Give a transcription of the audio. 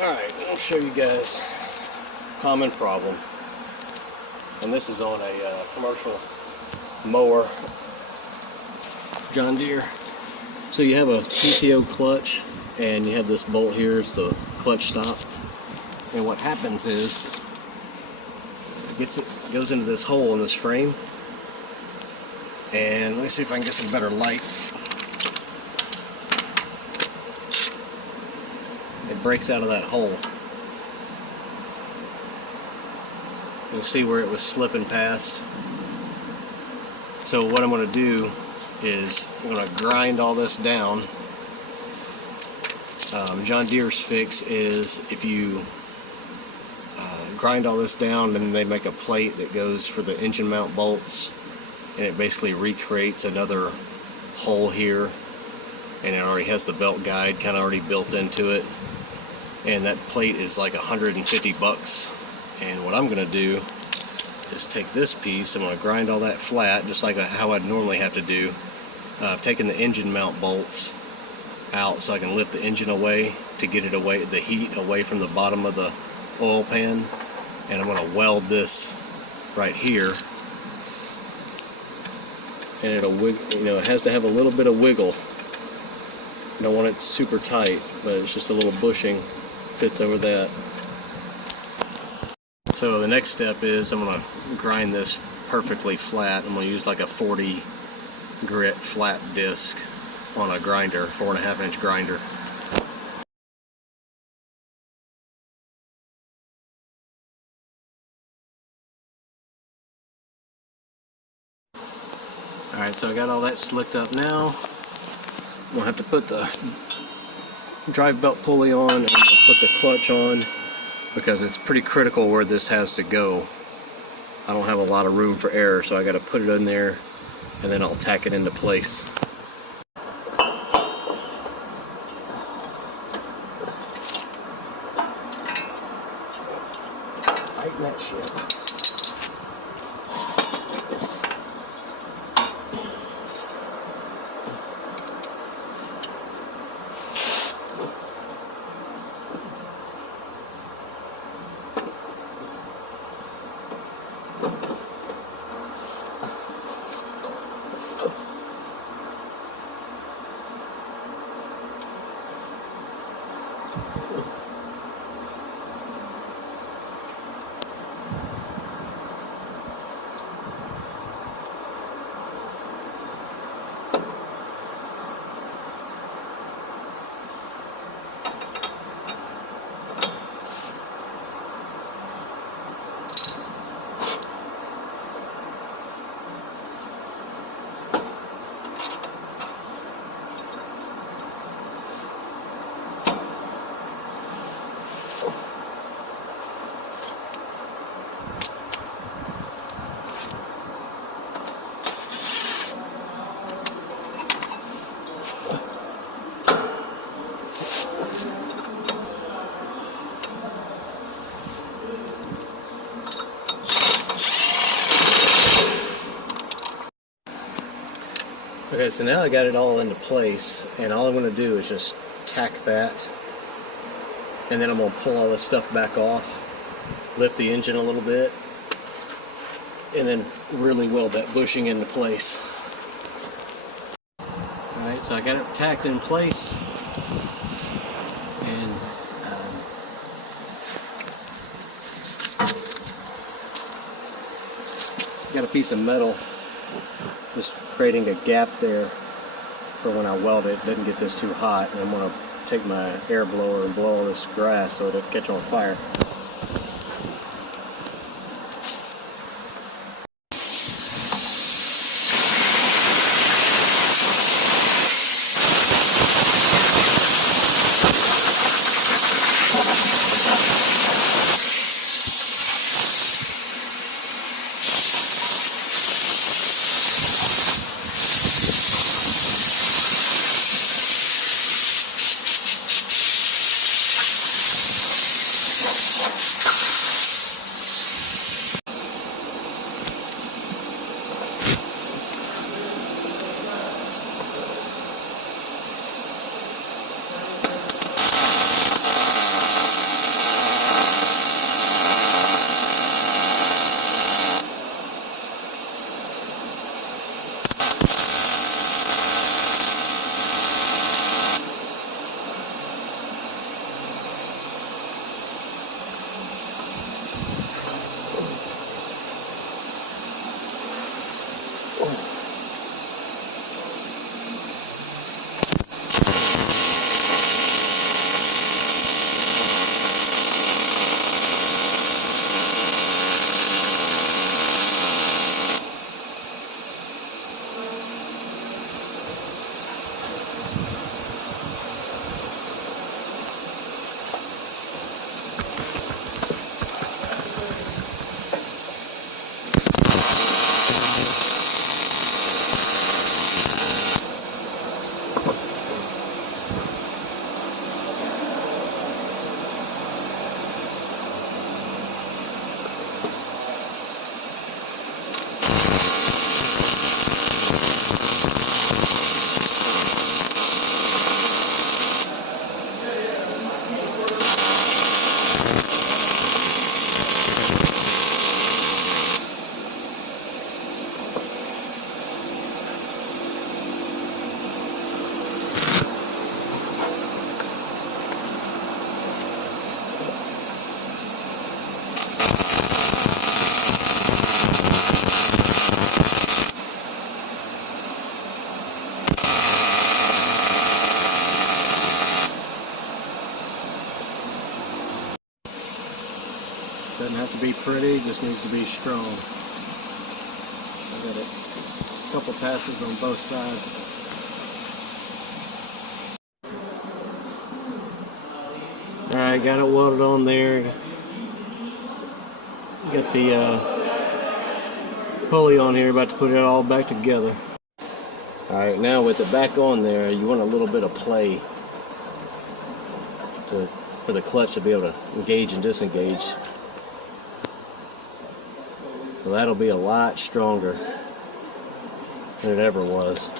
Alright, I'll show you guys a common problem. And this is on a commercial mower, John Deere. So you have a PTO clutch and you have this bolt here, it's the clutch stop. And what happens is it goes into this hole in this frame. And let me see if I can get some better light. It breaks out of that hole. You'll see where it was slipping past. So what I'm going to do is I'm going to grind all this down. John Deere's fix is if you grind all this down, then they make a plate that goes for the engine mount bolts, and it basically recreates another hole here, and it already has the belt guide kind of already built into it, and that plate is like $150. And what I'm going to do is take this piece, I'm going to grind all that flat just like how I'd normally have to do. I've taken the engine mount bolts out so I can lift the engine away to get it away, the heat away from the bottom of the oil pan, and I'm going to weld this right here, and it'll wiggle, you know, it has to have a little bit of wiggle. You don't want it super tight, but it's just a little bushing fits over that. So the next step is I'm going to grind this perfectly flat. I'm going to use like a 40 grit flat disc on a grinder, 4.5 inch grinder. Alright, so I got all that slicked up now. I'm going to have to put the drive belt pulley on and put the clutch on, because it's pretty critical where this has to go. I don't have a lot of room for error, so I got to put it in there and then I'll tack it into place. Tighten that shit. Okay, so now I got it all into place, and all I'm going to do is just tack that, and then I'm going to pull all this stuff back off, lift the engine a little bit, and then really weld that bushing into place. Alright, so I got it tacked in place, and got a piece of metal just creating a gap there for when I weld it. It doesn't get this too hot, and I'm going to take my air blower and blow all this grass so it'll catch on fire. Doesn't have to be pretty, just needs to be strong. I got a couple passes on both sides. Alright, got it welded on there. Got the pulley on here, about to put it all back together. Alright, now with it back on there, you want a little bit of play for the clutch to be able to engage and disengage. So that'll be a lot stronger than it ever was.